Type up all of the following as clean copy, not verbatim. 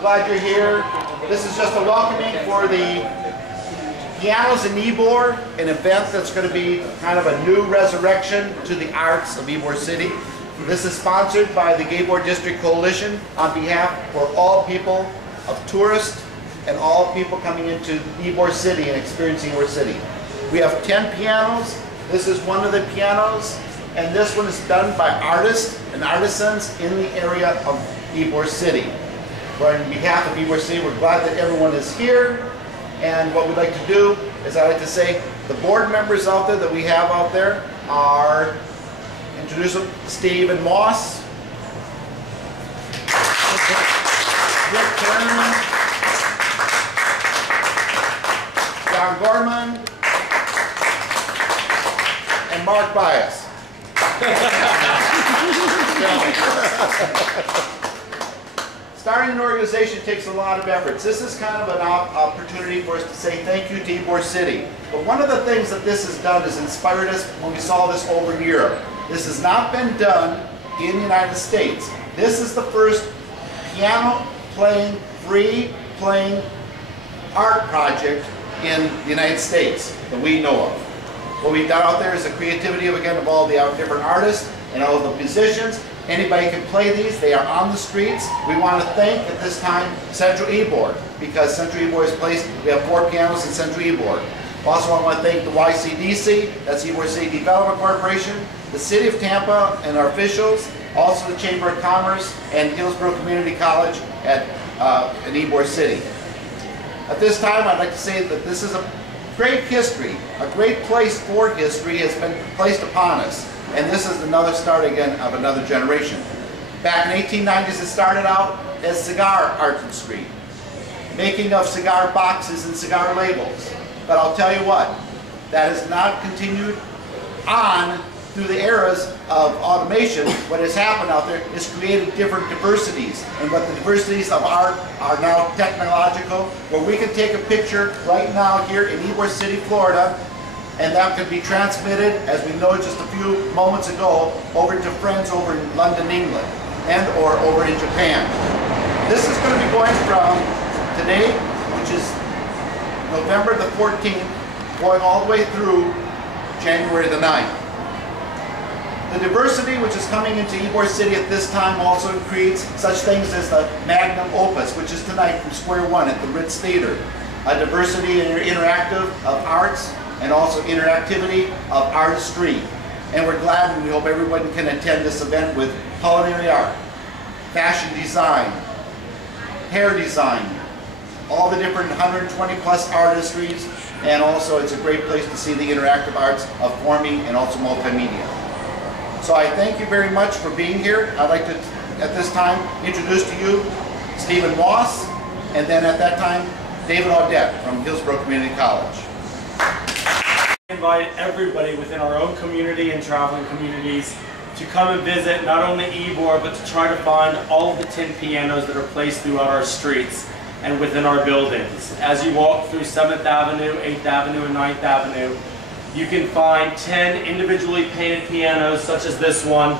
glad you're here. This is just a welcoming for the Pianos in Ybor, an event that's going to be kind of a new resurrection to the arts of Ybor City. This is sponsored by the Ybor District Coalition on behalf for all people of tourists and all people coming into Ybor City and experiencing Ybor City. We have 10 pianos. This is one of the pianos, and this one is done by artists and artisans in the area of Ybor City. On behalf of Ybor City, we're glad that everyone is here. And what we'd like to do is I like to say the board members out there that we have out there are, introduce them, Steve and Moss, Rick Turner, John Gorman, and Mark Bias. Starting an organization takes a lot of efforts. This is kind of an opportunity for us to say thank you to Ybor City. But one of the things that this has done is inspired us when we saw this over in Europe. This has not been done in the United States. This is the first piano playing, free playing art project in the United States that we know of. What we've done out there is the creativity of, again, of all the different artists and all the musicians. Anybody can play these. They are on the streets. We want to thank at this time Central Ybor, because Central Ybor is placed. We have 4 pianos in Central Ybor. Also, I want to thank the YCDC, that's Ybor City Development Corporation, the City of Tampa and our officials, also the Chamber of Commerce and Hillsborough Community College in Ybor City. At this time, I'd like to say that this is a great history, a great place for history has been placed upon us. And this is another start again of another generation. Back in the 1890s, it started out as cigar art and street, making of cigar boxes and cigar labels. But I'll tell you what, that has not continued on through the eras of automation. What has happened out there is created different diversities. And what the diversities of art are now technological, where we can take a picture right now here in Ybor City, Florida, and that could be transmitted, as we know just a few moments ago, over to friends over in London, England, and or over in Japan. This is going to be going from today, which is November the 14th, going all the way through January the 9th. The diversity which is coming into Ybor City at this time also creates such things as the Magnum Opus, which is tonight from Square One at the Ritz Theater. A diversity and interactive of arts, and also interactivity of artistry. And we're glad and we hope everyone can attend this event with culinary art, fashion design, hair design, all the different 120 plus artistries, and also it's a great place to see the interactive arts of forming and also multimedia. So I thank you very much for being here. I'd like to, at this time, introduce to you Stephen Moss, and then at that time, David Audette from Hillsborough Community College. Invite everybody within our own community and traveling communities to come and visit not only Ybor, but to try to find all of the 10 pianos that are placed throughout our streets and within our buildings. As you walk through 7th Avenue, 8th Avenue, and 9th Avenue, you can find 10 individually painted pianos such as this one.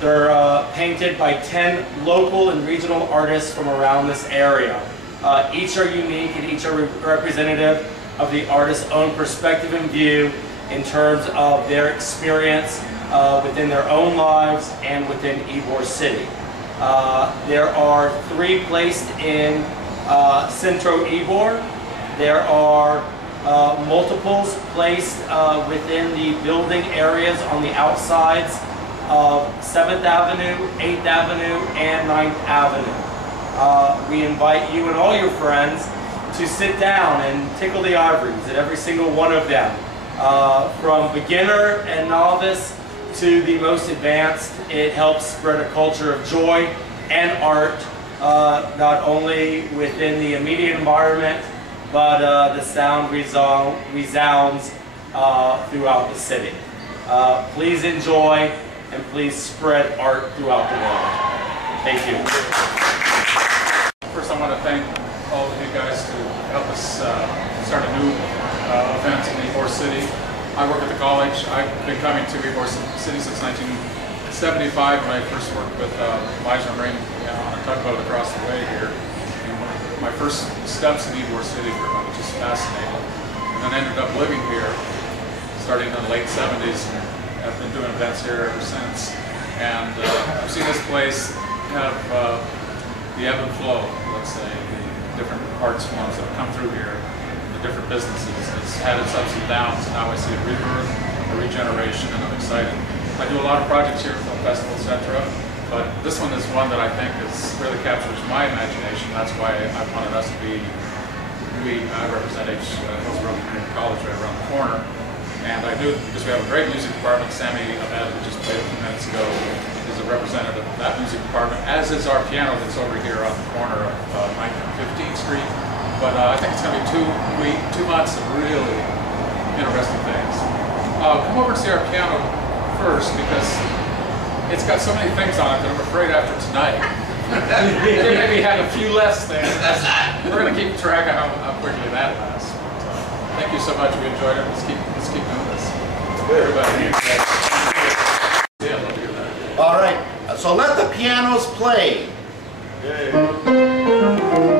They're painted by 10 local and regional artists from around this area. Each are unique and each are representative of the artist's own perspective and view in terms of their experience within their own lives and within Ybor City. There are 3 placed in Centro Ybor. There are multiples placed within the building areas on the outsides of 7th Avenue, 8th Avenue, and 9th Avenue. We invite you and all your friends to sit down and tickle the ivories at every single one of them. From beginner and novice to the most advanced, it helps spread a culture of joy and art, not only within the immediate environment, but the sound resounds throughout the city. Please enjoy and please spread art throughout the world. Thank you. First, I want to thank all of you guys to help us start a new event in Ybor City. I work at the college. I've been coming to Ybor City since 1975 when I first worked with Elijah and Rain on a tugboat across the way here. And when my first steps in Ybor City were just fascinating. And then ended up living here, starting in the late 70s, and I've been doing events here ever since. And I've seen this place have the ebb and flow, let's say, the different arts forms that have come through here, the different businesses. It's had its ups and downs, and now I see a rebirth, a regeneration, and I'm excited. I do a lot of projects here, film festival, etc. But this one is one that I think really captures my imagination. That's why I wanted us to be, I represent Hillsborough Community College right around the corner. And I do because we have a great music department. Sammy Ahmed, who just played a few minutes ago, is a representative of that music department, as is our piano that's over here on the corner of 15th Street. But I think it's going to be 2 months of really interesting things. Come over and see our piano first, because it's got so many things on it that I'm afraid after tonight, they maybe have a few less things. We're going to keep track of how quickly that lasts. Thank you so much. We enjoyed it. Let's keep doing this. Everybody. Yeah, love to hear that. All right. So let the pianos play. Yay.